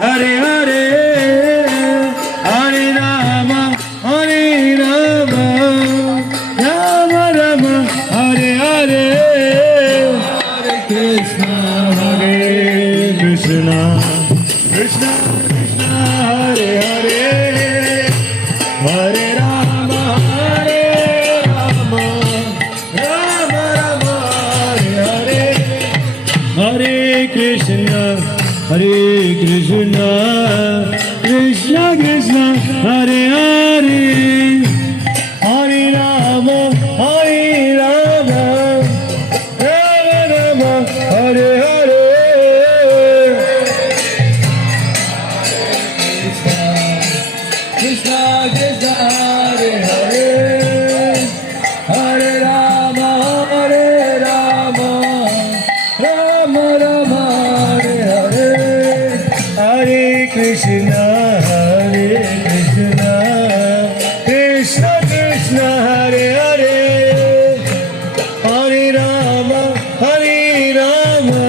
Hare Hare, Hare Rama, Hare Rama, Rama Rama, Hare Hare, Hare Krishna, Krishna Krishna, Hare Hare, Hare Rama, Hare Rama, Rama Rama, Hare Hare, Hare Krishna, Krishna Krishna, Hare Hare, Hare Rama, Hare Rama, Rama Rama, Hare Hare. Krishna Krishna, Hare Hare, Hare Rama, Hare Rama, Rama Rama, Hare Hare, Hare Krishna, Krishna Krishna, Hare Hare, Hare Rama, Hare Rama,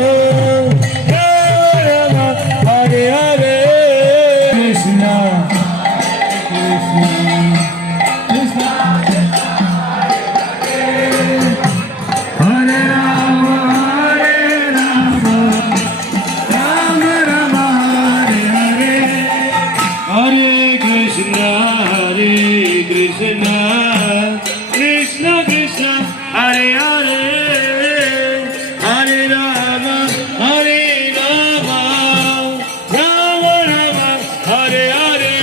Rama Rama, Hare Hare. Krishna Krishna, Hare Rama, Hare Rama, Rama Rama, Hare Hare, Hare Krishna, Krishna Krishna, Hare Hare, Hare Rama, Hare Rama, Rama Rama, Hare Hare.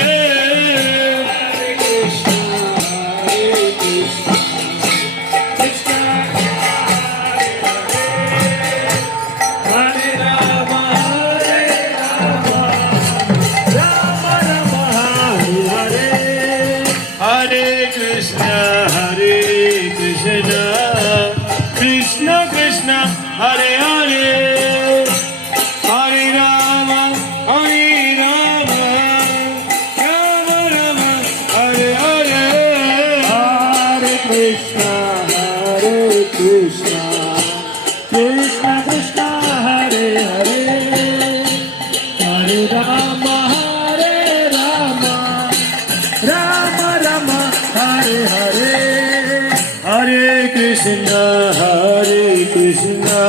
Hare Krishna, Krishna Krishna, Hare Hare, Hare Rama, Hare Rama, Rama Rama, Hare Hare, Hare Krishna, Krishna Krishna, Hare Hare, Hare Rama, Hare Rama, Rama Rama, Hare Hare, Hare Krishna,